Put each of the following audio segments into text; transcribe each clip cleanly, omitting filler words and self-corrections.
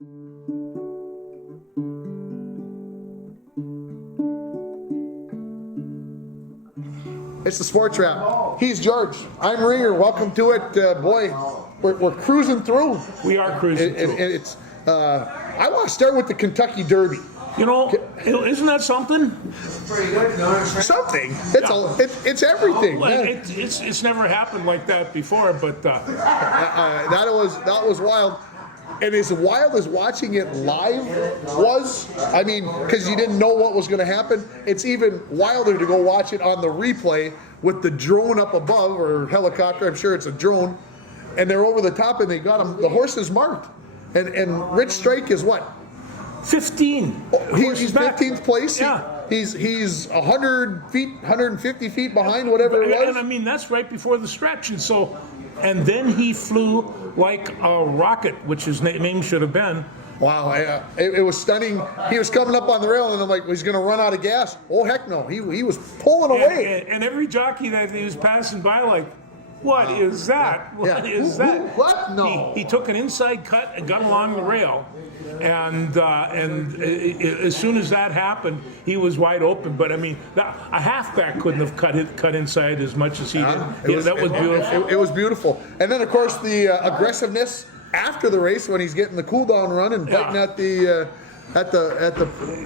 It's the Sports Wrap. He's George. I'm Ringer. Welcome to it, boy. We're cruising through. We are cruising through. And it's. I want to start with the Kentucky Derby. You know, isn't that something? Something. It's everything. Well, it's never happened like that before, but that was wild. And as wild as watching it live was, I mean, because you didn't know what was going to happen, it's even wilder to go watch it on the replay with the drone up above, or helicopter, I'm sure it's a drone, and they're over the top and they got him, the horse is marked. And Rich Strike is what? 15. He's 15th place. Yeah. He's 100 feet, 150 feet behind, whatever it was. And I mean, that's right before the stretch. And then he flew like a rocket, which his name should have been. Wow, it was stunning. He was coming up on the rail, and I'm like, he's going to run out of gas. Oh, heck no. He was pulling away. And every jockey that he was passing by, like, what is that? What is that? What? No. He took an inside cut and got along the rail. And as soon as that happened, he was wide open. But I mean, a halfback couldn't have cut inside as much as he did. That was beautiful. It was beautiful. And then, of course, the aggressiveness after the race when he's getting the cool down run and biting at the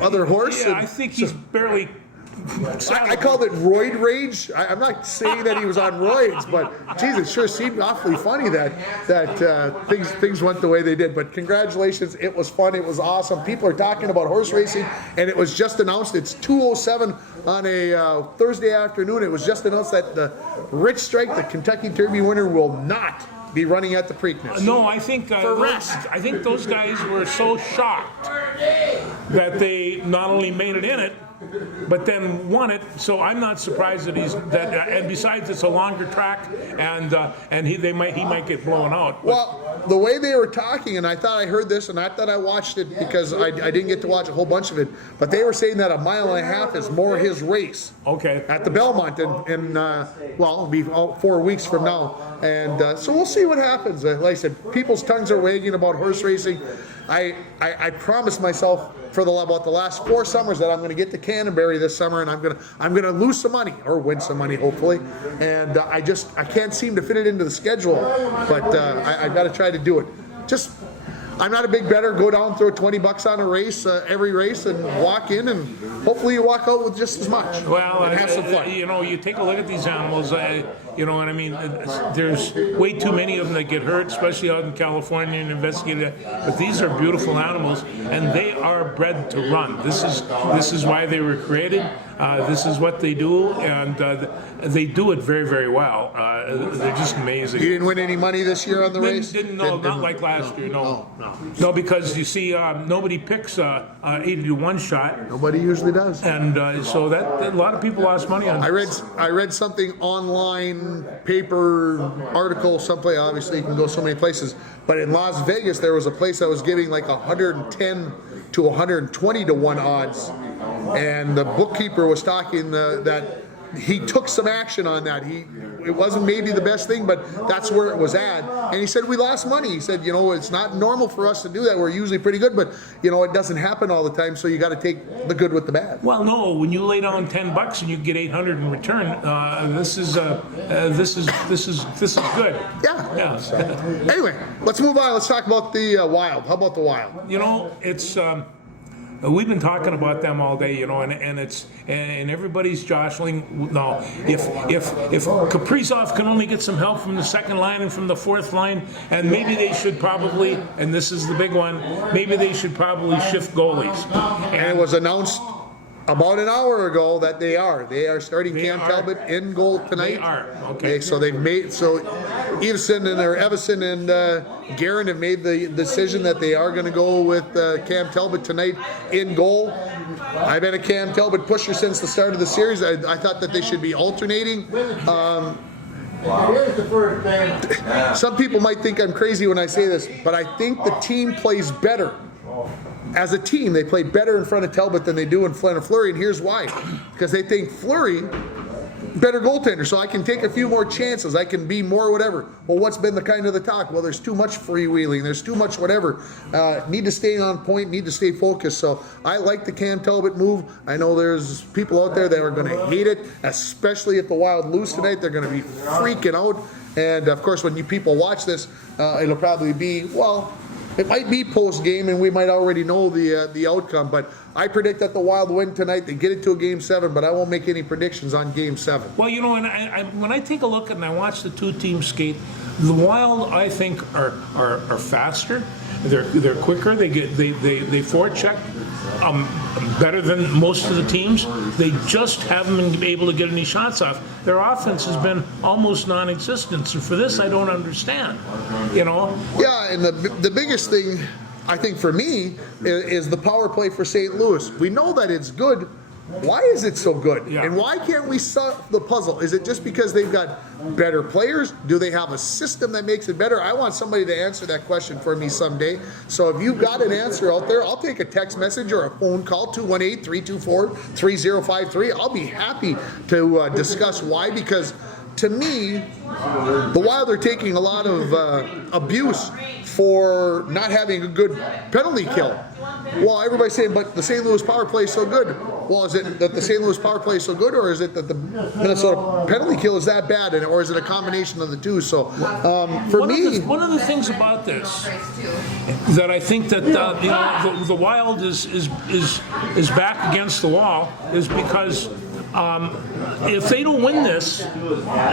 other horse. Yeah, I think he's barely. I called it roid rage. I'm not saying that he was on roids, but geez, it sure seemed awfully funny that things went the way they did. But congratulations, it was fun, it was awesome. People are talking about horse racing, and it was just announced. It's 2:07 on a Thursday afternoon. It was just announced that the Rich Strike, the Kentucky Derby winner, will not be running at the Preakness. No, I think I think those guys were so shocked that they not only made it in it, but then won it. So I'm not surprised that and besides it's a longer track, and he might get blown out. Well, the way they were talking, and I thought I heard this, and I thought I watched it because I didn't get to watch a whole bunch of it, but they were saying that 1.5 miles is more his race. Okay. At the Belmont in it'll be 4 weeks from now, and so we'll see what happens. Like I said, people's tongues are wagging about horse racing. I promised myself for about the last 4 summers that I'm going to get to Canterbury this summer, and I'm going to lose some money or win some money hopefully. And I can't seem to fit it into the schedule, but I've got to try to do it. I'm not a big bettor. Go down, throw $20 on a race, every race, and walk in, and hopefully you walk out with just as much. Well, and have some fun. You take a look at these animals. You know what I mean? There's way too many of them that get hurt, especially out in California and investigated. But these are beautiful animals, and they are bred to run. This is why they were created. This is what they do, and they do it very, very well. They're just amazing. You didn't win any money this year on the race? Not like last year. No, because you see, nobody picks 80-to-1 shot. Nobody usually does. And so that a lot of people lost money on. I read something online, paper, article, someplace. Obviously, you can go so many places. But in Las Vegas, there was a place that was giving like 110 to 120 to 1 odds, and the bookkeeper was talking that he took some action on that. It wasn't maybe the best thing, but that's where it was at. And he said, we lost money. He said, it's not normal for us to do that. We're usually pretty good, but it doesn't happen all the time. So you got to take the good with the bad. Well, no, when you lay down $10 and you get 800 in return, this is good. Yeah. Anyway, let's move on. Let's talk about the Wild. How about the Wild? It's. We've been talking about them all day, and everybody's jostling. No, if Kaprizov can only get some help from the second line and from the fourth line, and maybe they should probably, and this is the big one, maybe they should probably shift goalies. And it was announced about an hour ago that they are starting Cam Talbot in goal tonight. They are. Okay. So Eveson and Guerin have made the decision that they are going to go with Cam Talbot tonight in goal. I've been a Cam Talbot pusher since the start of the series. I thought that they should be alternating. Here's the first thing. Some people might think I'm crazy when I say this, but I think the team plays better. As a team, they play better in front of Talbot than they do in front of Fleury, and here's why. Because they think Fleury better goaltender, so I can take a few more chances. I can be more whatever. Well, what's been the kind of the talk? Well, there's too much freewheeling. There's too much whatever. Need to stay on point. Need to stay focused. So I like the Cam Talbot move. I know there's people out there that are going to hate it, especially if the Wild lose tonight. They're going to be freaking out. And of course, when you people watch this, it'll probably be, well, it might be post-game, and we might already know the outcome. But I predict that the Wild win tonight. They get it to a Game 7, but I won't make any predictions on Game 7. Well, you know, and when I take a look and I watch the two teams skate, the Wild, I think, are faster. They're quicker. They forecheck better than most of the teams. They just haven't been able to get any shots off. Their offense has been almost non-existent. So for this, I don't understand. You know? Yeah, and the biggest thing, I think, for me is the power play for St. Louis. We know that it's good. Why is it so good? Yeah. And why can't we solve the puzzle? Is it just because they've got better players? Do they have a system that makes it better? I want somebody to answer that question for me someday. So if you've got an answer out there, I'll take a text message or a phone call, 218-324-3053. I'll be happy to discuss why, because to me, the Wild are taking a lot of abuse for not having a good penalty kill. Well, everybody's saying, but the St. Louis power play is so good. Well, is it that the St. Louis power play is so good, or is it that the Minnesota penalty kill is that bad, or is it a combination of the two? So, for me, one of the things about this that I think that you know, the Wild is back against the wall is because if they don't win this,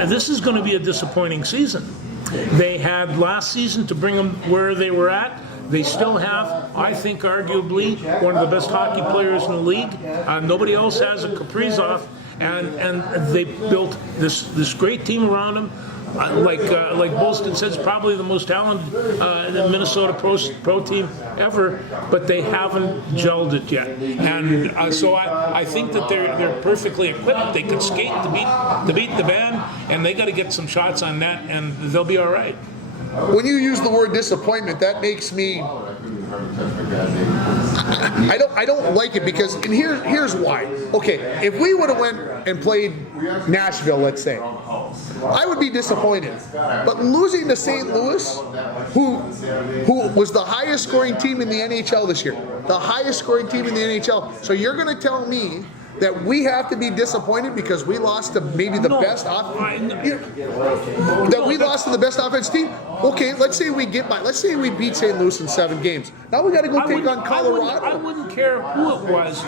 this is going to be a disappointing season. They had last season to bring them where they were at. They still have, I think, arguably one of the best hockey players in the league. Nobody else has a Kaprizov, and they built this great team around him. Like Bolston says, probably the most talented Minnesota pro team ever, but they haven't gelled it yet. And so I think that they're perfectly equipped. They can skate to beat the band, and they got to get some shots on net, and they'll be all right. when you use the word disappointment, that makes me. I don't like it because, and here's why. Okay, if we would have went and played Nashville, let's say, I would be disappointed. But losing to St. Louis, who was the highest scoring team in the NHL this year, the highest scoring team in the NHL. So you're going to tell me that we have to be disappointed because we lost to maybe the best that we lost to the best offense team? Okay, let's say we get by. Let's say we beat St. Louis in 7 games. Now we got to go take on Colorado. I wouldn't care who it was.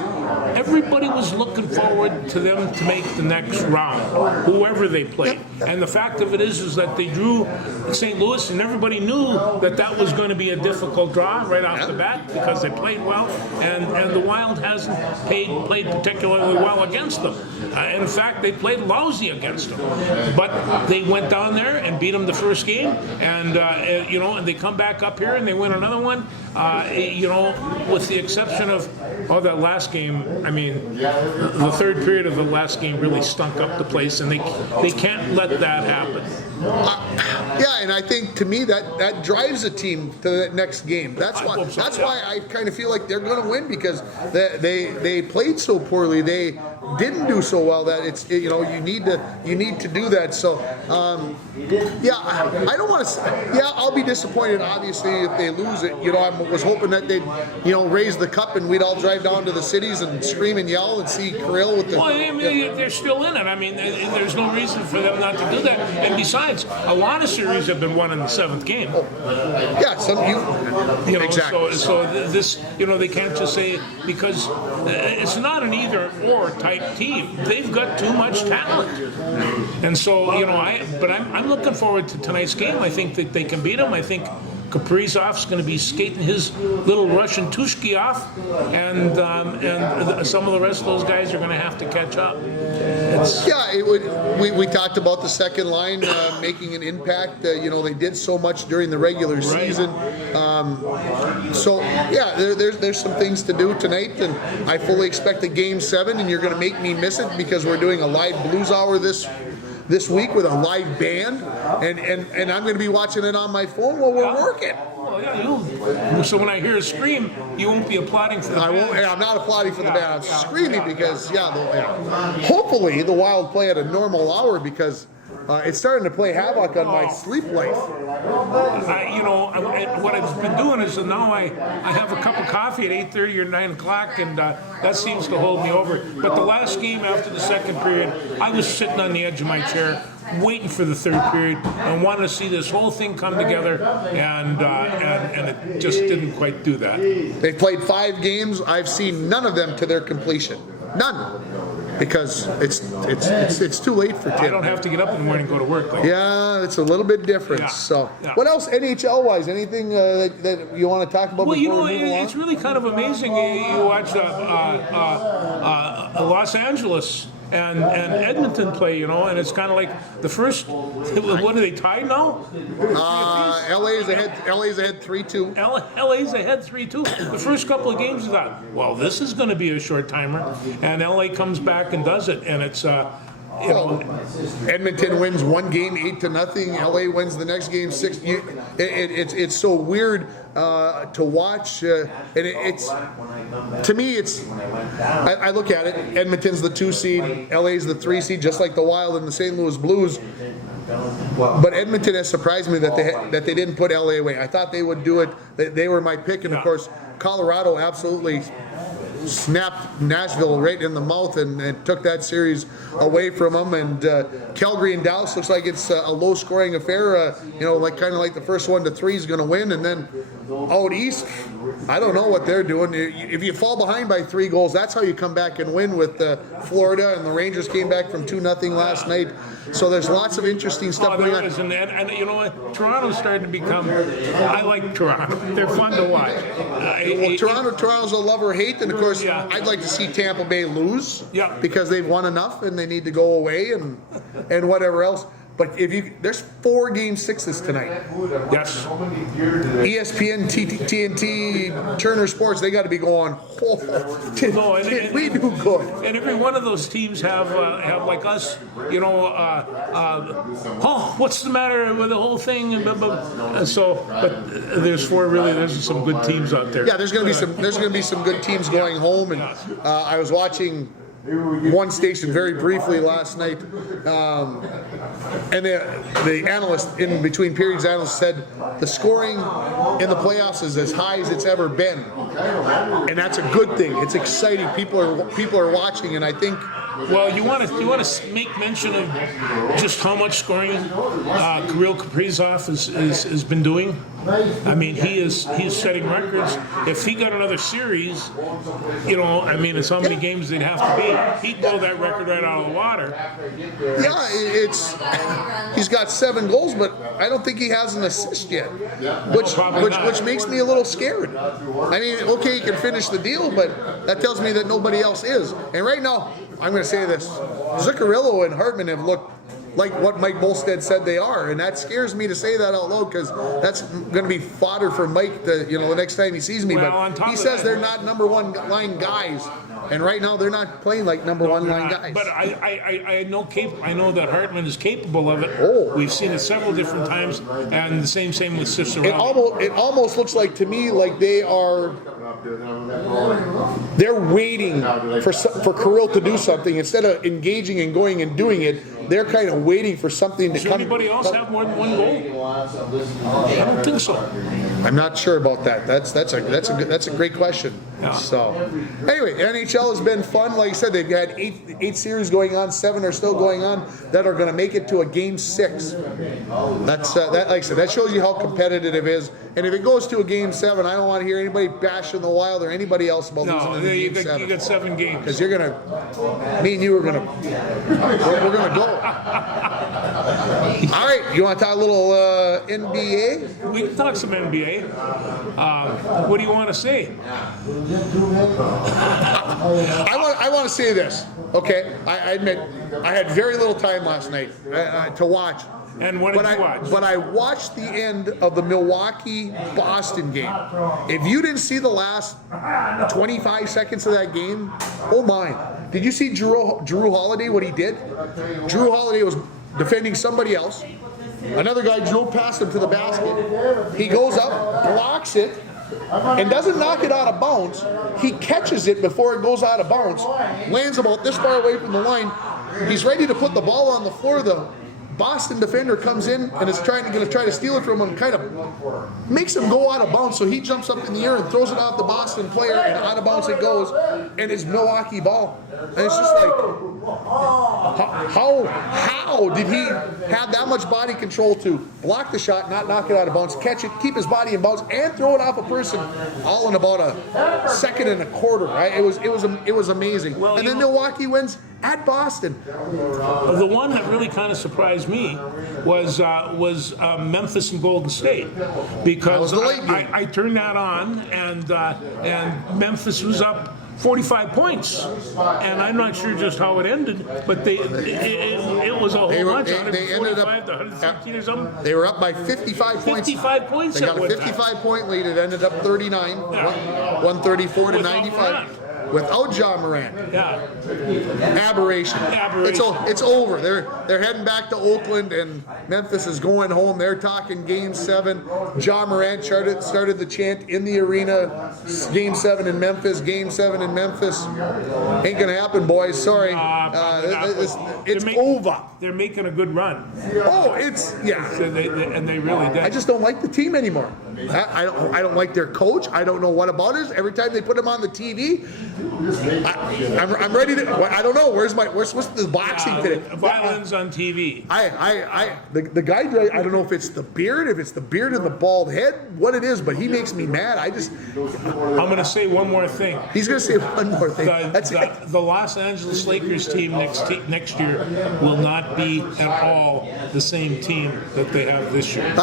Everybody was looking forward to them to make the next round, whoever they played. And the fact of it is that they drew St. Louis, and everybody knew that was going to be a difficult draw right off the bat because they played well, and the Wild hasn't played particularly well against them. In fact, they played lousy against them. But they went down there and beat them the first game, and and they come back up here and they win another one. With the exception of that last game. I mean, the third period of the last game really stunk up the place, and they can't let that happen. And I think to me that drives a team to the next game. That's why I kind of feel like they're going to win, because they played so poorly. They didn't do so well that you need to do that. So I don't want to. I'll be disappointed obviously if they lose it. I was hoping that they'd raise the cup and we'd all drive down to the cities and scream and yell and see Kirill with the. Well, I mean, they're still in it. I mean, there's no reason for them not to do that. And besides, a lot of series have been won in the 7th game. Exactly. So this, they can't just say, because it's not an either-or type team. They've got too much talent. And so, I'm looking forward to tonight's game. I think that they can beat them. I think Kaprizov's going to be skating his little Russian tushki off, and some of the rest of those guys are going to have to catch up. We talked about the second line making an impact. They did so much during the regular season. There's some things to do tonight, and I fully expect a Game 7, and you're going to make me miss it because we're doing a live blues hour this week with a live band, and I'm going to be watching it on my phone while we're working. Oh, yeah, so when I hear a scream, you won't be applauding for the I won't. band. I'm not applauding for the band. I'm Yeah. screaming because hopefully the Wild play at a normal hour because it's starting to play havoc on my sleep life. What I've been doing is that now I have a cup of coffee at 8:30 or 9 o'clock, and that seems to hold me over. But the last game after the second period, I was sitting on the edge of my chair waiting for the third period and wanted to see this whole thing come together, and it just didn't quite do that. They've played 5 games. I've seen none of them to their completion. None. Because it's too late for Tim. I don't have to get up in the morning and go to work. Yeah, it's a little bit different. Yeah. So, Yeah. What else NHL-wise? Anything that you want to talk about Well, before we move along? it's really kind of amazing. You watch Los Angeles and Edmonton play, and it's kind of like the first. What are they tied now? LA's ahead 3-2. LA's ahead 3-2. The first couple of games, I thought, well, this is going to be a short timer, and LA comes back and does it, and it's. Edmonton wins one game 8-0. LA wins the next game 6. It's so weird to watch, and it's to me it's. I look at it. Edmonton's the 2 seed. LA's the 3 seed, just like the Wild and the St. Louis Blues. But Edmonton has surprised me that they didn't put LA away. I thought they would do it. They were my pick, and of course Colorado absolutely snapped Nashville right in the mouth and took that series away from them. And Calgary and Dallas looks like it's a low-scoring affair. Kind of like the first 1-3 is going to win, and then out east, I don't know what they're doing. If you fall behind by 3 goals, that's how you come back and win with Florida, and the Rangers came back from 2-0 last night. So there's lots of interesting stuff going on. And you know what? Toronto's starting to become. I like Toronto. They're fun to watch. Toronto's a love or hate, and of course, Yeah. I'd like to see Tampa Bay lose because they've won enough and they need to go away and whatever else. But there's 4 Game 6s tonight. Yes. ESPN, TNT, Turner Sports, they got to be going. We do good. And every one of those teams have like us, what's the matter with the whole thing? And so, but there's 4 really. There's some good teams out there. Yeah, there's going to be some good teams going home. And I was watching one station very briefly last night, and the analyst in between periods said the scoring in the playoffs is as high as it's ever been, and that's a good thing. It's exciting. People are watching, and I think. Well, you want to make mention of just how much scoring Kirill Kaprizov has been doing. I mean, he's setting records. If he got another series, it's how many games they'd have to be. He'd blow that record right out of the water. Yeah, he's got 7 goals, but I don't think he has an assist yet, which makes me a little scared. I mean, okay, he can finish the deal, but that tells me that nobody else is. And right now, I'm going to say this: Zuccarello and Hartman have looked like what Mike Bolstead said they are, and that scares me to say that out loud because that's going to be fodder for Mike the next time he sees me. But he says they're not number 1 line guys, and right now they're not playing like number 1 line guys. But I know that Hartman is capable of it. Oh. We've seen it several different times, and the same with Cicerelli. It almost looks like to me like they're waiting for Kirill to do something instead of engaging and going and doing it. They're kind of waiting for something to come. Does anybody else have more than 1 goal? I don't think so. I'm not sure about that. That's a great question. Yeah. So anyway, NHL has been fun. Like I said, they've had 8 series going on. 7 are still going on that are going to make it to a Game 6. That's that. Like I said, that shows you how competitive it is. And if it goes to a Game 7, I don't want to hear anybody bashing the Wild or anybody else about losing in Game 7. You got 7 games. Because me and you we're gonna go. All right, you want to talk a little NBA? We can talk some NBA. What do you want to say? I want to say this. Okay, I admit I had very little time last night to watch. And what did you watch? But I watched the end of the Milwaukee-Boston game. If you didn't see the last 25 seconds of that game, oh my. Did you see Drew Holiday, what he did? Drew Holiday was defending somebody else. Another guy drove past him to the basket. He goes up, blocks it, and doesn't knock it out of bounds. He catches it before it goes out of bounds, lands about this far away from the line. He's ready to put the ball on the floor. The Boston defender comes in and is going to try to steal it from him, and kind of makes him go out of bounds. So he jumps up in the air and throws it off the Boston player, and out of bounds it goes, and it's Milwaukee ball. And it's just like, how did he have that much body control to block the shot, not knock it out of bounds, catch it, keep his body in bounds, and throw it off a person all in about a second and a quarter? Right? It was amazing. Well, and then Milwaukee wins at Boston. The one that really kind of surprised me was Memphis and Golden State, because That was the late game. I turned that on, and Memphis was up 45 points, and I'm not sure just how it ended, but it was a whole bunch, They ended 145 to 113 or something. They were up by 55 points. 55 points. They got a 55-point lead. It ended up 39, 134 to 95. Without John Morant. Yeah. Aberration. It's over. They're heading back to Oakland, and Memphis is going home. They're talking Game 7. John Morant started the chant in the arena. Game 7 in Memphis. Game 7 in Memphis. Ain't gonna happen, boys. Sorry. It's over. They're making a good run. Oh, yeah. So they really did. I just don't like the team anymore. I don't like their coach. I don't know what about it. Every time they put him on the TV, I'm ready to. I don't know. What's the boxing today? Violence on TV. The guy. I don't know if it's the beard, and the bald head, what it is, but he makes me mad. I'm going to say one more thing. He's going to say one more thing. The Los Angeles Lakers team next year will not be at all the same team that they have this year.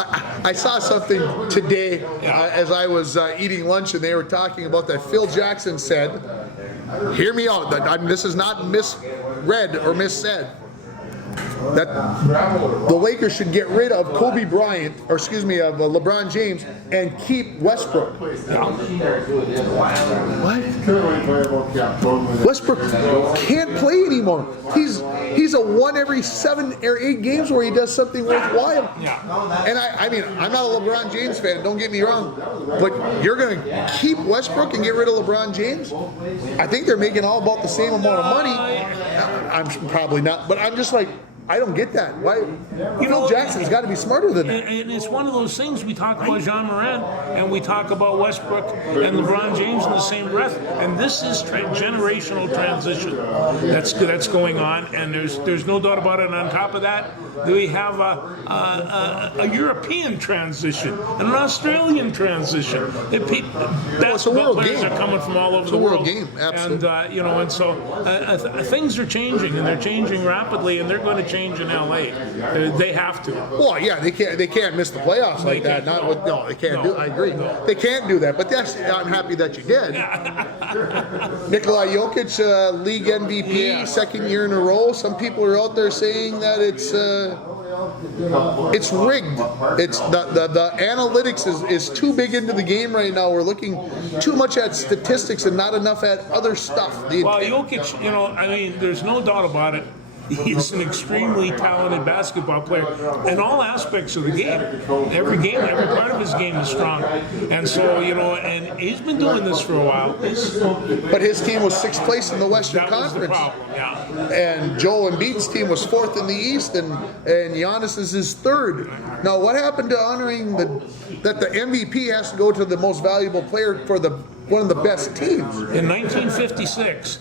I saw something today as I was eating lunch, and they were talking about that. Phil Jackson said, hear me out, this is not misread or missaid, that the Lakers should get rid of Kobe Bryant, of LeBron James, and keep Westbrook. What? Westbrook can't play anymore. He's a 1 every 7 or 8 games where he does something worthwhile. Yeah. And I mean, I'm not a LeBron James fan, don't get me wrong, but you're going to keep Westbrook and get rid of LeBron James? I think they're making all about the same amount of money. I'm probably not, but I'm just like, I don't get that. Why? Phil Jackson's got to be smarter than that. And it's one of those things, we talk about John Morant and we talk about Westbrook and LeBron James in the same breath, and this is generational transition that's going on, and there's no doubt about it. And on top of that, we have a European transition and an Australian transition. Basketball players are coming from all over the world. It's a world game, absolutely. And so things are changing, and they're changing rapidly, and they're going to change in LA. They have to. Well, yeah, they can't miss the playoffs like that. They can't do. I agree. They can't do that. But I'm happy that you did. Nikola Jokic, league MVP, second year in a row. Some people are out there saying that it's rigged. It's the analytics is too big into the game right now. We're looking too much at statistics and not enough at other stuff. Well, Jokic, there's no doubt about it. He's an extremely talented basketball player in all aspects of the game. Every part of his game is strong. And so, and he's been doing this for a while. But his team was 6th place in the Western Conference. Was the problem, yeah. And Joel Embiid's team was 4th in the East, and Giannis is his 3rd. Now, what happened to honoring that the MVP has to go to the most valuable player for one of the best teams? In 1956,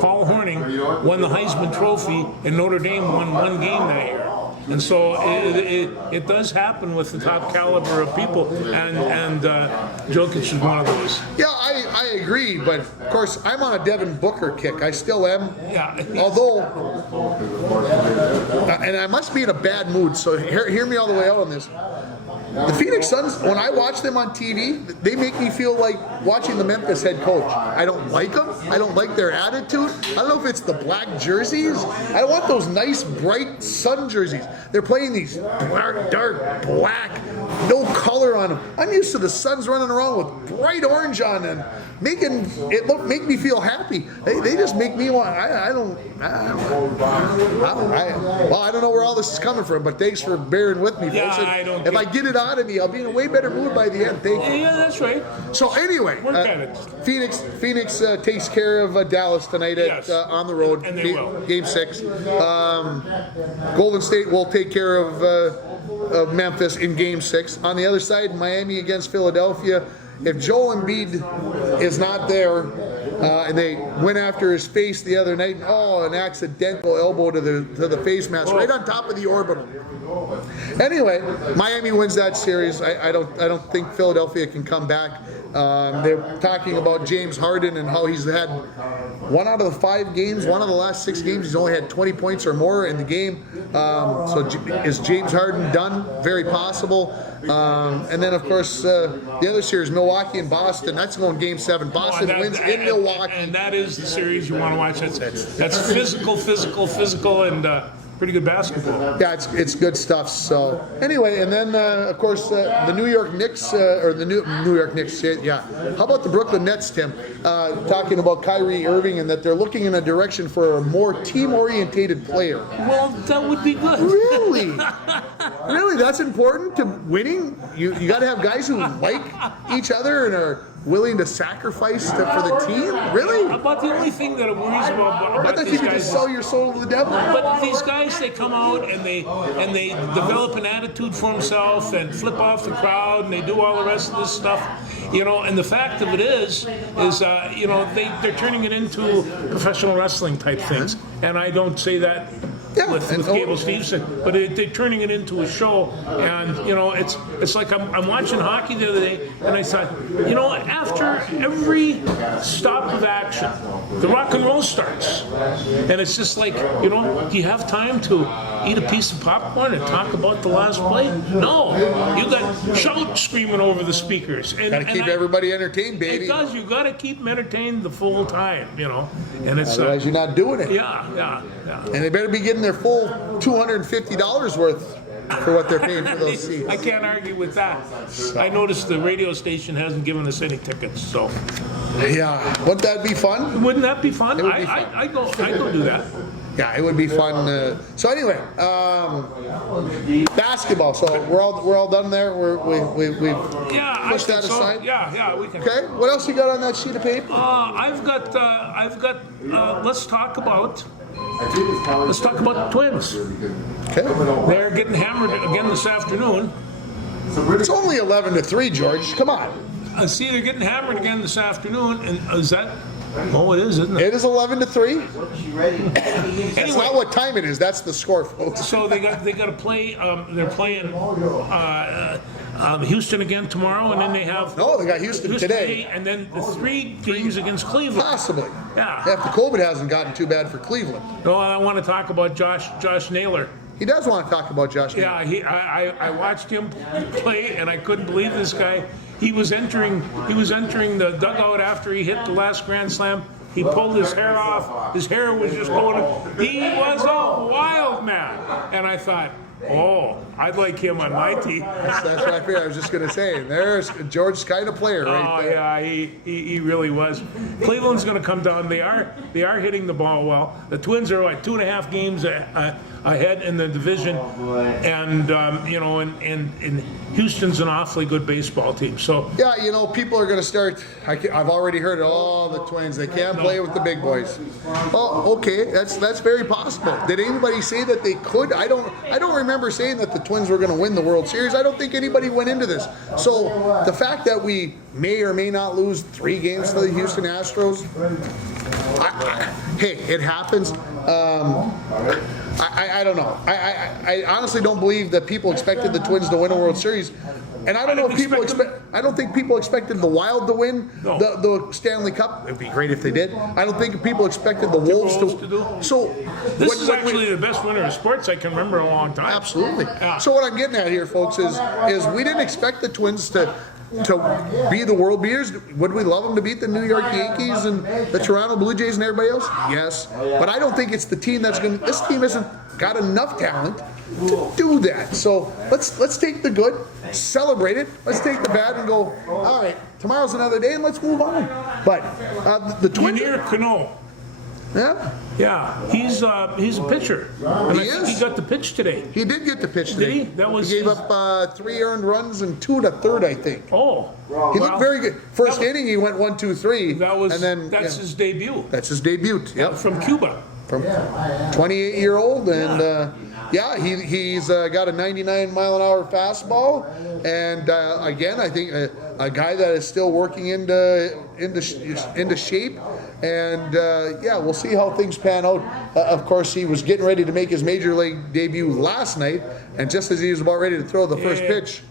Paul Hornung won the Heisman Trophy, and Notre Dame won 1 game that year. And so it does happen with the top caliber of people, and Jokic is one of those. Yeah, I agree, but of course I'm on a Devin Booker kick. I still am. Yeah. Although, and I must be in a bad mood, so hear me all the way out on this. The Phoenix Suns, when I watch them on TV, they make me feel like watching the Memphis head coach. I don't like them. I don't like their attitude. I don't know if it's the black jerseys. I don't want those nice, bright Sun jerseys. They're playing these dark, black, no color on them. I'm used to the Suns running around with bright orange on them, making it make me feel happy. They just make me want. I don't know where all this is coming from, but thanks for bearing with me, folks. Yeah, if I get it out of me, I'll be in a way better mood by the end. Thank you. Yeah, that's right. So anyway, Work at it. Phoenix takes care of Dallas tonight on the road. And they will. Game 6. Golden State will take care of Memphis in Game 6. On the other side, Miami against Philadelphia. If Joel Embiid is not there, and they went after his face the other night, an accidental elbow to the face mask right on top of the orbital. Anyway, Miami wins that series. I don't think Philadelphia can come back. They're talking about James Harden and how he's had 1 out of the 5 games, 1 of the last 6 games, he's only had 20 points or more in the game. So is James Harden done? Very possible. And then, of course, the other series, Milwaukee and Boston. That's going Game 7. Boston wins in Milwaukee. And that is the series you want to watch. That's physical, and pretty good basketball. Yeah, it's good stuff. So anyway, and then of course the New York Knicks or the New York Knicks. Yeah. How about the Brooklyn Nets, Tim? Talking about Kyrie Irving and that they're looking in a direction for a more team-orientated player. Well, that would be good. Really? Really? That's important to winning? You got to have guys who like each other and are willing to sacrifice for the team? Really? About the only thing that it worries about I thought these you could guys just sell your soul to the devil. But these guys, they come out and they develop an attitude for themselves and flip off the crowd and they do all the rest of this stuff, And the fact of it is they're turning it into professional wrestling type things. And I don't say that with Gable Steveson, but they're turning it into a show. And it's like I'm watching hockey the other day, and I thought, after every stop of action, the rock and roll starts, and it's just like, do you have time to eat a piece of popcorn and talk about the last play? No, you got shout screaming over the speakers. And, Got to keep everybody entertained, baby. It does. You got to keep them entertained the full time, And it's otherwise you're not doing it. Yeah. And they better be getting their full $250 worth for what they're paying for those seats. I can't argue with that. I noticed the radio station hasn't given us any tickets, so. Yeah, wouldn't that be fun? Wouldn't that be fun? It would be fun. I go do that. Yeah, it would be fun. So anyway, basketball. So we're all done there. We pushed that aside. Yeah, we can. Okay. What else you got on that sheet of paper? I've got. Let's talk about the Twins. Okay. They're getting hammered again this afternoon. It's only 11-3, George. Come on. I see they're getting hammered again this afternoon, and is that? Oh, it is, isn't it? It is 11-3. That's not what time it is. That's the score, folks. So they got to play. They're playing Houston again tomorrow, and then they have. No, they got Houston today. And then the 3 games against Cleveland. Possibly. Yeah. After COVID hasn't gotten too bad for Cleveland. No, I want to talk about Josh Naylor. He does want to talk about Josh Naylor. Yeah, I watched him play, and I couldn't believe this guy. He was entering the dugout after he hit the last grand slam. He pulled his hair off. His hair was just going. He was a wild man, and I thought, I'd like him on my team. That's what I figured. I was just going to say. There's George's kind of player right there. Yeah, he really was. Cleveland's going to come down. They are hitting the ball well. The Twins are 2.5 games ahead in the division, and and Houston's an awfully good baseball team. So yeah, people are going to start. I've already heard it. The Twins, they can't play with the big boys. Oh, okay, that's very possible. Did anybody say that they could? I don't remember saying that the Twins were going to win the World Series. I don't think anybody went into this. So the fact that we may or may not lose 3 games to the Houston Astros, hey, it happens. I don't know. I honestly don't believe that people expected the Twins to win a World Series. And I don't know if people I don't think people expected the Wild to win the Stanley Cup. It'd be great if they did. I don't think people expected the Wolves to do. So this is actually the best winter of sports I can remember in a long time. Absolutely. Yeah. So what I'm getting at here, folks, is we didn't expect the Twins to be the world beaters. Would we love them to beat the New York Yankees and the Toronto Blue Jays and everybody else? Yes. But I don't think it's the team that's going to. This team hasn't got enough talent to do that. So let's take the good, celebrate it. Let's take the bad and go, all right, tomorrow's another day and let's move on. But the Twins... Munir Cano. Yeah, Yeah, he's a pitcher. And He I think is. he got the pitch today. he did get the pitch today. Did he? That was he gave his- up 3 earned runs and 2 to third, I think. Oh. He looked very good. First inning, he went 1, 2, 3. That was, and then that's his debut. that's his debut. Yep, From Cuba. from 28-year-old, and he's got a 99-mile-an-hour fastball, and again, I think a guy that is still working into shape, and we'll see how things pan out. Of course, he was getting ready to make his major league debut last night, and just as he was about ready to throw the first pitch,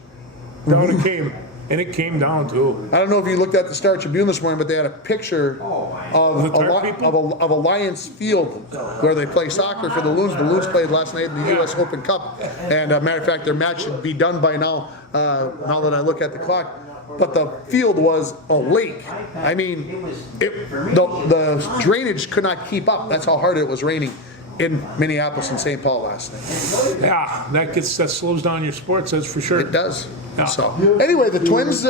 Down it came. And it came down too. I don't know if you looked at the Star Tribune this morning, but they had a picture of The Tarp people? of Alliance Field where they play soccer for the Loons. The Loons played last night in the U.S. Open Cup, and matter of fact, their match should be done by now. Now that I look at the clock, but the field was a lake. I mean, the drainage could not keep up. That's how hard it was raining in Minneapolis and St. Paul last night. Yeah, that slows down your sports, that's for sure. It does. Yeah. So anyway, the Twins.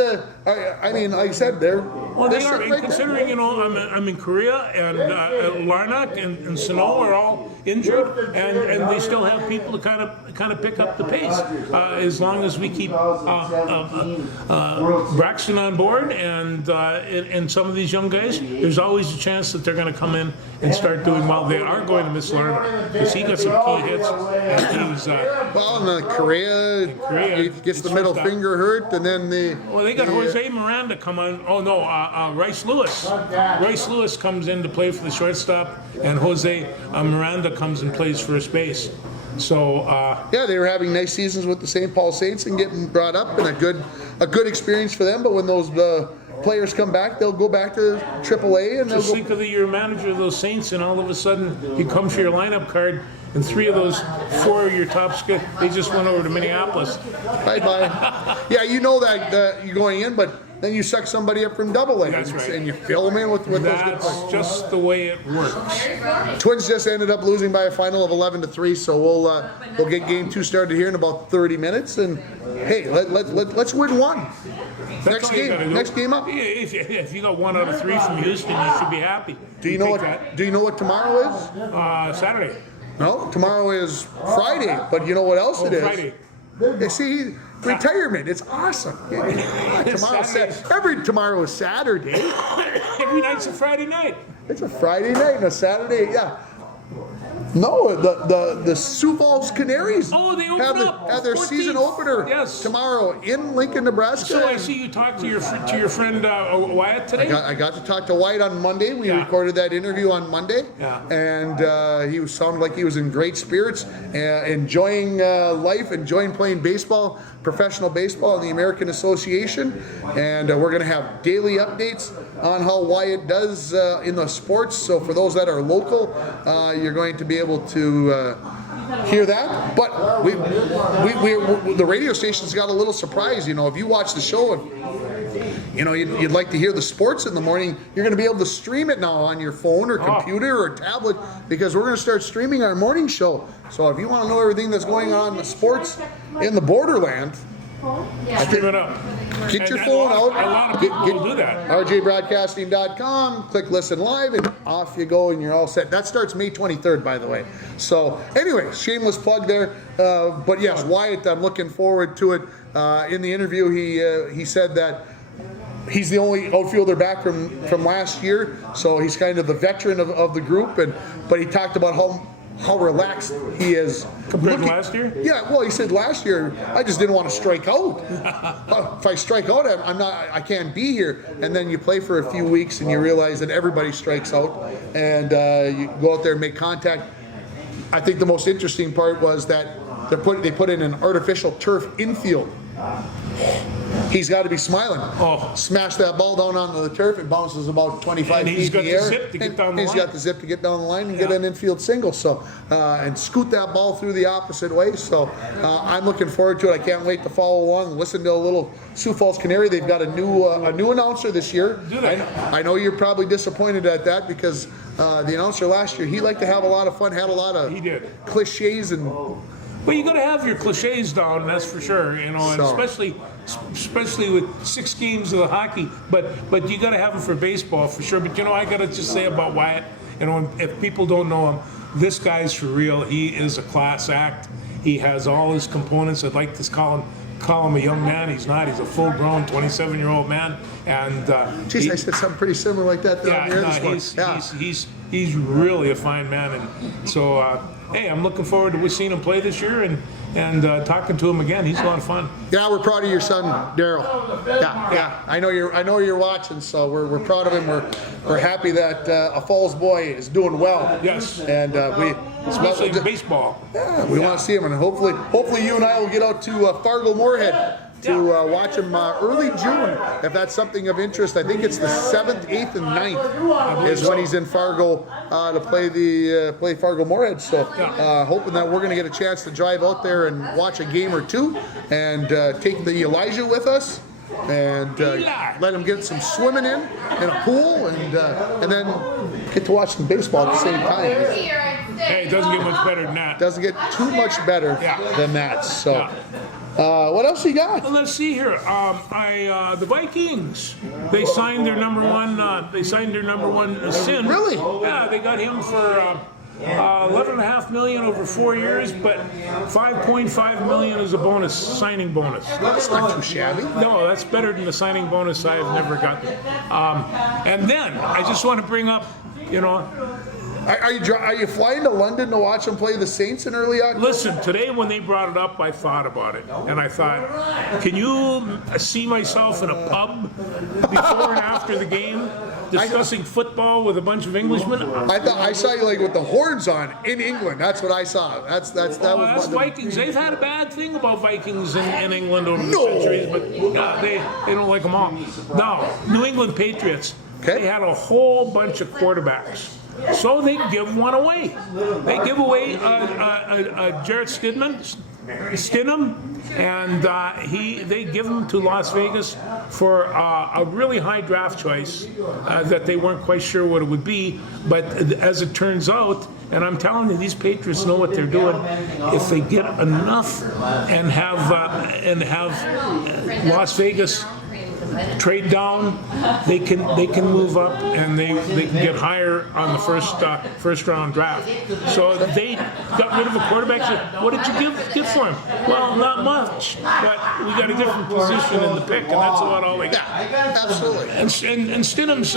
I mean, like I said, they're Well, they're they are, sitting and right there. considering, I'm in Korea, and Larnach and Sano are all injured, and they still have people to kind of pick up the pace. As long as we keep Braxton on board and some of these young guys, there's always a chance that they're going to come in and start doing well. They are going to miss Larnach because he got some key hits, and he's Well, in Korea, he gets the middle finger hurt, and then well, they got Jose Miranda come on. Oh no, Rice Lewis. Rice Lewis comes in to play for the shortstop, and Jose Miranda comes and plays first base. So they were having nice seasons with the St. Paul Saints and getting brought up, and a good experience for them. But when those players come back, they'll go back to AAA, and they'll just go. think of you're a manager of those Saints, and all of a sudden you come for your lineup card, and 4 of your top skills, they just went over to Minneapolis. Bye bye. Yeah, you know that you're going in, but then you suck somebody up from AA, That's right. and you fill them in with those good That's players. just the way it works. Twins just ended up losing by a final of 11-3, so we'll get game 2 started here in about 30 minutes, and hey, let's win one. That's all you gotta do. Next game up. Yeah, if you got 1 out of 3 from Houston, you should be happy. Do you know what tomorrow is? Saturday. No, tomorrow is Friday, but you know what else it is? Friday. You see, retirement. It's awesome. Tomorrow is Saturday. Every night's a Friday night. It's a Friday night and a Saturday. Yeah. No, the Sioux Falls Canaries Oh, they open up. have their 14th. season opener Yes. tomorrow in Lincoln, Nebraska. So I see you talked to your friend Wyatt today. I got to talk to White on Monday. We recorded that interview on Monday, and he sounded like he was in great spirits, enjoying life, enjoying playing baseball, professional baseball in the American Association, and we're going to have daily updates on how Wyatt does in the sports. So for those that are local, you're going to be able to hear that. But the radio station's got a little surprise. You know, if you watch the show and you'd like to hear the sports in the morning, you're going to be able to stream it now on your phone or computer or tablet, because we're going to start streaming our morning show. So if you want to know everything that's going on in the sports in the borderland, Stream it up. get your And phone a out. lot of people will do that. rjbroadcasting.com, click listen live, and off you go, and you're all set. That starts May 23rd, by the way. So anyway, shameless plug there. But yes, Wyatt, I'm looking forward to it. In the interview, he said that he's the only outfielder back from last year, so he's kind of the veteran of the group. But he talked about how relaxed he is Compared to last year? Yeah, well, he said last year I just didn't want to strike out. If I strike out, I can't be here. And then you play for a few weeks and you realize that everybody strikes out, and you go out there and make contact. I think the most interesting part was that they put in an artificial turf infield. He's got to be smiling. Oh. Smash that ball down onto the turf. It bounces about 25 And feet he's in got the the air. zip to get down the He's line. got the zip to get down the line and get an infield single. So and scoot that ball through the opposite way. So I'm looking forward to it. I can't wait to follow along and listen to a little Sioux Falls Canary. They've got a new announcer this year. Do they? I know you're probably disappointed at that, because the announcer last year, he liked to have a lot of fun, had a lot of He did. cliches and Well, you got to have your cliches down, that's for sure. You know, and So- especially with 6 games of the hockey. But you got to have them for baseball for sure. But you know, I got to just say about Wyatt. You know, if people don't know him, this guy's for real. He is a class act. He has all his components. I'd like to call him a young man. He's not. He's a full-grown 27-year-old man. And Geez, I said something pretty similar like that down here this morning. he's really a fine man. And so, hey, I'm looking forward to seeing him play this year and talking to him again. He's a lot of fun. Yeah, we're proud of your son, Daryl. Yeah. I know you're watching, so we're proud of him. We're happy that a Falls boy is doing well. Yes. And Especially in baseball. Yeah, we want to see him, and hopefully you and I will get out to Fargo Moorhead to watch him early June, if that's something of interest. I think it's the 7th, 8th, and 9th is when he's in Fargo to play Fargo Moorhead. So hoping that we're going to get a chance to drive out there and watch a game or two, and take the Elijah with us, and let him get some swimming in a pool, and then get to watch some baseball at the same time. Hey, it doesn't get much better than that. Doesn't get too much better than that. So, what else you got? Well, let's see here. The Vikings. They signed their number one Sin. Really? Yeah, they got him for $11.5 million over 4 years, but $5.5 million is a signing bonus. That's not too shabby. No, that's better than the signing bonus I've never gotten. And then I just want to bring up, you know. Are you flying to London to watch them play the Saints in early October? Listen, today when they brought it up, I thought about it. And I thought, can you see myself in a pub before and after the game discussing football with a bunch of Englishmen? I saw you like with the horns on in England. That's what I saw. That's Vikings. They've had a bad thing about Vikings in England over the centuries, but they don't like them all. No, New England Patriots. Okay. They had a whole bunch of quarterbacks. So they give one away. They give away Jarrett Stidham, and they give him to Las Vegas for a really high draft choice that they weren't quite sure what it would be. But as it turns out, and I'm telling you, these Patriots know what they're doing. If they get enough and have Las Vegas trade down, they can move up, and they can get higher on the first round draft. So they got rid of a quarterback. So what did you get for him? Well, not much, but we got a different position in the pick, and that's about all they got. Yeah, absolutely. And Stidham's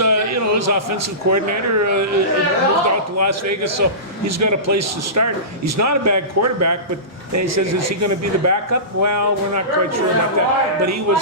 his offensive coordinator moved out to Las Vegas, so he's got a place to start. He's not a bad quarterback, but he says, is he going to be the backup? Well, we're not quite sure about that. But he was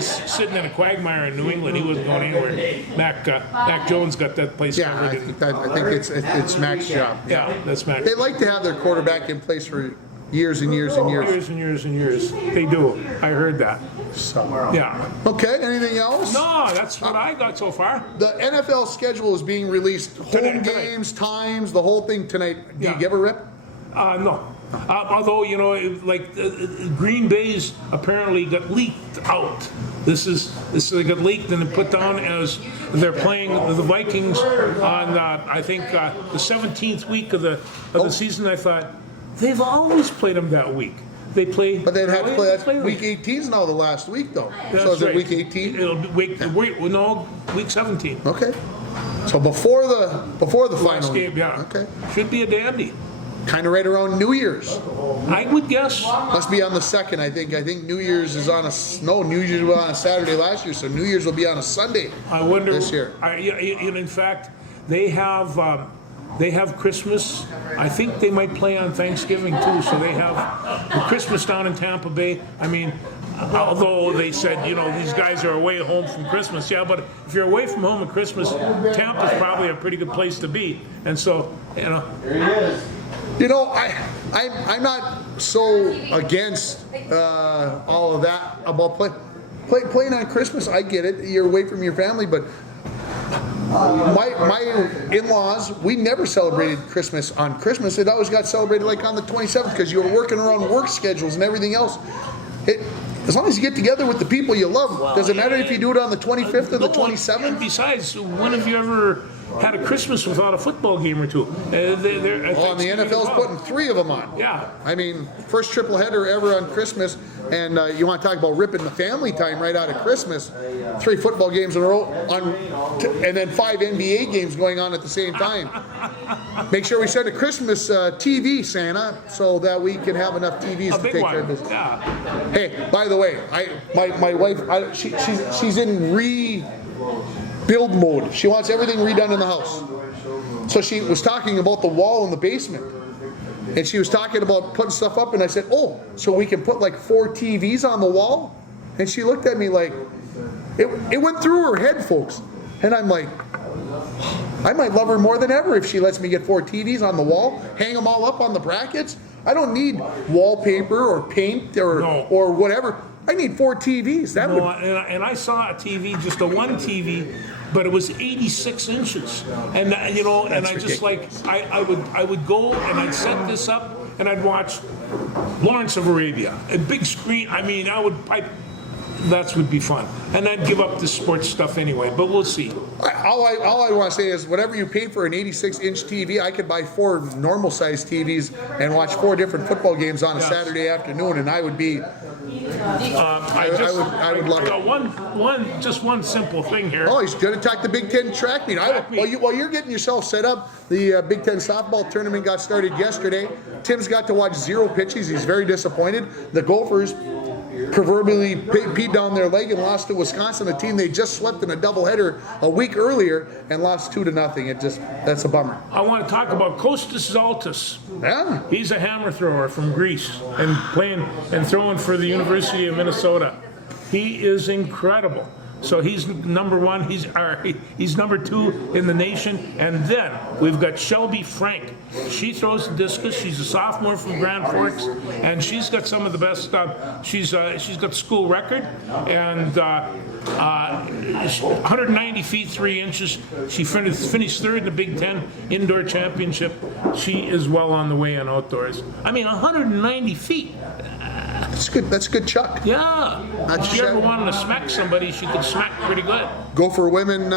sitting in a quagmire in New England. He wasn't going anywhere. Mac Jones got that place covered. I think it's Mac's job. Yeah, that's Mac. They like to have their quarterback in place for years and years and years. Years and years and years. They do. I heard that. So. Yeah. Okay, anything else? No, that's what I got so far. The NFL schedule is being released. Home games, times, the whole thing tonight. Do you give a rip? No. Although, Green Bay's apparently got leaked out. This they got leaked and put down as they're playing the Vikings on I think the 17th week of the season. I thought they've always played them that week. They play, but they'd have to play that week 18's now the last week though. That's so is right. it week 18? It'll be week 17. Okay. So before the final game, yeah. Okay. Should be a dandy. Kind of right around New Year's. I would guess. Must be on the 2nd, I think. I think New Year's is on New Year's was on a Saturday last year, so New Year's will be on a Sunday. I wonder this year. In fact, they have Christmas. I think they might play on Thanksgiving too. So they have Christmas down in Tampa Bay. I mean, although they said, these guys are away home from Christmas. Yeah, but if you're away from home at Christmas, Tampa's probably a pretty good place to be. And so, There he is. I'm not so against all of that about playing on Christmas. I get it. You're away from your family, but my in-laws, we never celebrated Christmas on Christmas. It always got celebrated like on the 27th because you were working around work schedules and everything else. As long as you get together with the people you love, does it matter if you do it on the 25th or the 27th? And besides, when have you ever had a Christmas without a football game or two? Well, and the NFL's putting 3 of them on. Yeah. I mean, first triple header ever on Christmas, and you want to talk about ripping the family time right out of Christmas. 3 football games in a row, and then 5 NBA games going on at the same time. Make sure we send a Christmas TV, Santa, so that we can have enough TVs to take care of business. Yeah. Hey, by the way, my wife, she's in rebuild mode. She wants everything redone in the house. So she was talking about the wall in the basement. And she was talking about putting stuff up, and I said, oh, so we can put like 4 TVs on the wall? And she looked at me like, it went through her head, folks. And I'm like, I might love her more than ever if she lets me get 4 TVs on the wall, hang them all up on the brackets. I don't need wallpaper or paint or whatever. I need 4 TVs. And I saw a TV, just a 1 TV, but it was 86 inches. And and I just ridiculous. I would go and I'd set this up and I'd watch Lawrence of Arabia, a big screen. I mean, that would be fun. And I'd give up the sports stuff anyway, but we'll see. All I want to say is whatever you pay for an 86-inch TV, I could buy 4 normal-sized TVs and watch 4 different football games on a Saturday afternoon, and I would be. I would love it. Just one simple thing here. Oh, he's going to talk the Big Ten track meet. While you're getting yourself set up, the Big Ten softball tournament got started yesterday. Tim's got to watch 0 pitches. He's very disappointed. The Gophers proverbially peed down their leg and lost to Wisconsin, a team they just swept in a doubleheader a week earlier and lost 2-0. That's a bummer. I want to talk about Kostas Zaltas. Yeah. He's a hammer thrower from Greece and playing and throwing for the University of Minnesota. He is incredible. So he's number 1. He's number 2 in the nation. And then we've got Shelby Frank. She throws the discus. She's a sophomore from Grand Forks, and she's got some of the best stuff. She's got school record and 190 feet 3 inches. She finished 3rd in the Big Ten indoor championship. She is well on the way in outdoors. I mean, 190 feet. That's good. That's a good chuck. Yeah. If you ever wanted to smack somebody, she could smack pretty good. Gopher Women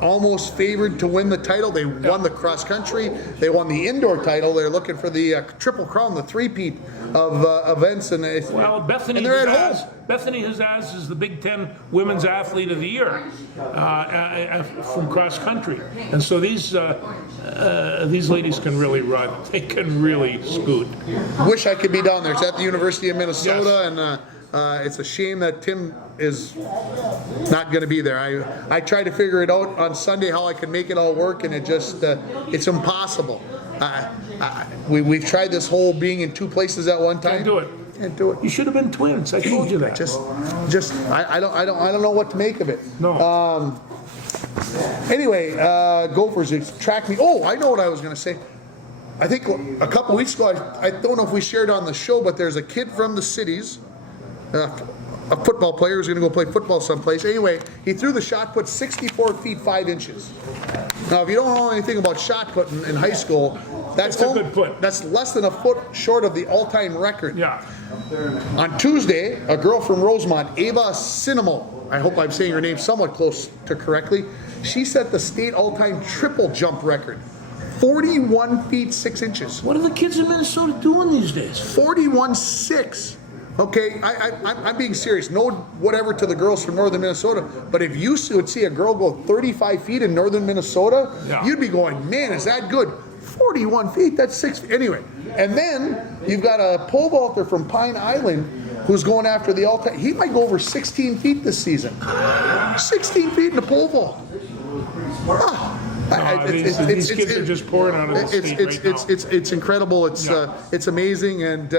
almost favored to win the title. They won the cross country. They won the indoor title. They're looking for the Triple Crown, the three-peat of events. Well, Bethany Hazaz is the Big Ten Women's Athlete of the Year from cross country. And so these ladies can really run. They can really scoot. Wish I could be down there. It's at the University of Minnesota, and it's a shame that Tim is not going to be there. I tried to figure it out on Sunday how I can make it all work, and it's impossible. We've tried this whole being in 2 places at one time. Can't do it. Can't do it. You should have been twins. I told you that. I don't know what to make of it. No. Anyway, Gophers track me. Oh, I know what I was going to say. I think a couple weeks ago, I don't know if we shared on the show, but there's a kid from the cities, a football player who's going to go play football someplace. Anyway, he threw the shot put 64 feet 5 inches. Now, if you don't know anything about shot put in high school, that's a good put. That's less than a foot short of the all-time record. Yeah. On Tuesday, a girl from Rosemont, Ava Cinemo, I hope I'm saying her name somewhat close to correctly, she set the state all-time triple jump record. 41 feet 6 inches. What are the kids in Minnesota doing these days? 41.6. Okay, I'm being serious. No whatever to the girls from northern Minnesota, but if you would see a girl go 35 feet in northern Minnesota, you'd be going, man, is that good? 41 feet, that's 6 feet. Anyway, and then you've got a pole vaulter from Pine Island who's going after the all-time. He might go over 16 feet this season. 16 feet in the pole vault. These kids are just pouring out of the state right now. It's incredible. It's amazing, and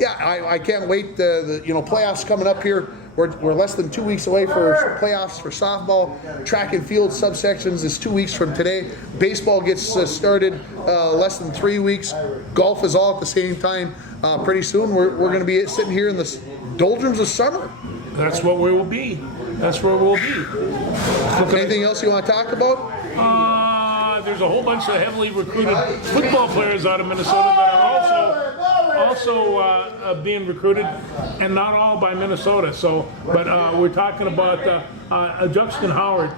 I can't wait. The playoffs coming up here. We're less than 2 weeks away for playoffs for softball. Track and field subsections is 2 weeks from today. Baseball gets started less than 3 weeks. Golf is all at the same time. Pretty soon we're going to be sitting here in the doldrums of summer. That's what we will be. That's where we'll be. Anything else you want to talk about? There's a whole bunch of heavily recruited football players out of Minnesota that are also also being recruited, and not all by Minnesota. So, but we're talking about Juxtan Howard.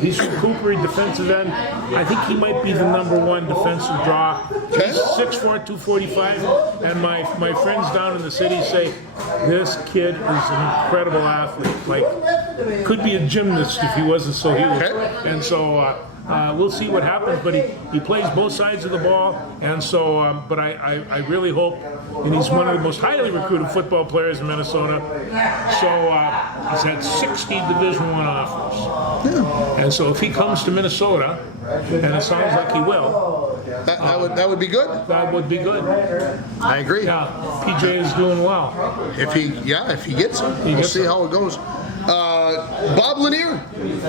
He's from Cooper, defensive end. I think he might be the #1 defensive draw. He's 6'4", 245, and my friends down in the city say this kid is an incredible athlete. Like, could be a gymnast if he wasn't so huge. And so we'll see what happens. But he plays both sides of the ball, and so. But I really hope, and he's one of the most highly recruited football players in Minnesota. So he's had 60 Division I offers. And so if he comes to Minnesota, and it sounds like he will, that would be good. that would be good. I agree. Yeah, PJ is doing well. If he gets him, we'll see how it goes. Bob Lanier.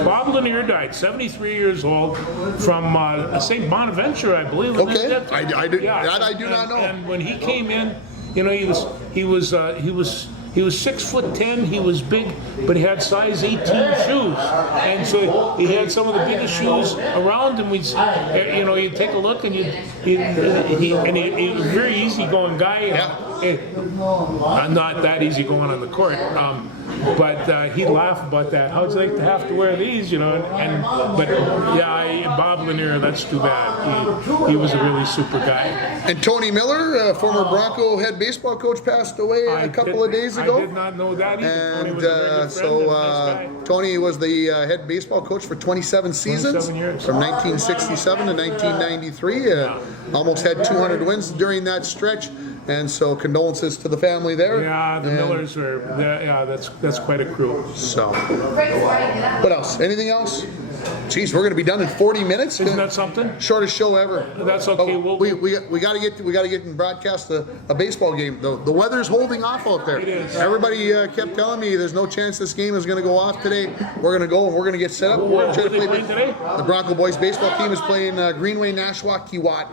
Bob Lanier died, 73 years old, from St. Bonaventure, I believe. Okay, I do not know. And when he came in, you know, he was 6'10". He was big, but he had size 18 shoes, and so he had some of the biggest shoes around him. You'd take a look, and he was a very easy-going guy. Not that easy going on the court, but he'd laugh about that. How'd you like to have to wear these, you know? Bob Lanier, that's too bad. He was a really super guy. And Tony Miller, former Bronco head baseball coach, passed away a couple of days ago. I did not know that either. Tony And was a very good friend and nice guy. Tony was the head baseball coach for 27 seasons, 27 years. from 1967 to 1993. Almost had 200 wins during that stretch. And so condolences to the family there. Yeah, the Millers are. That's quite a crew. So, what else? Anything else? Geez, we're going to be done in 40 minutes. Isn't that something? Shortest show ever. That's okay. Oh, we got to get and broadcast a baseball game. The weather's holding off out there. It is. Everybody kept telling me there's no chance this game is going to go off today. We're going to go and we're going to get set up. We're going to try to Who are they playing today? The Bronco boys baseball team is playing Greenway Nashua Kiwat.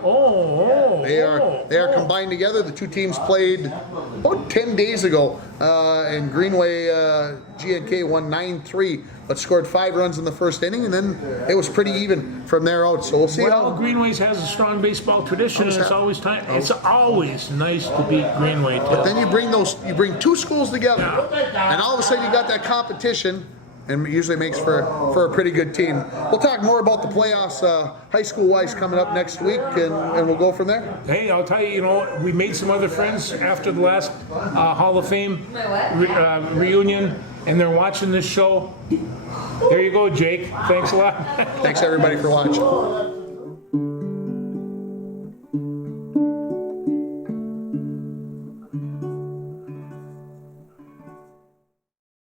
They are combined together. The two teams played about 10 days ago, and Greenway GNK won 9-3, but scored 5 runs in the first inning, and then it was pretty even from there out. So we'll see. Well, Greenway's has a strong baseball tradition, and it's always nice to beat Greenway. But then you bring 2 schools together, and all of a sudden you got that competition. And it usually makes for a pretty good team. We'll talk more about the playoffs, high school-wise, coming up next week, and we'll go from there. Hey, I'll tell you, we made some other friends after the last Hall of Fame reunion, and they're watching this show. There you go, Jake. Thanks a lot. Thanks, everybody, for watching.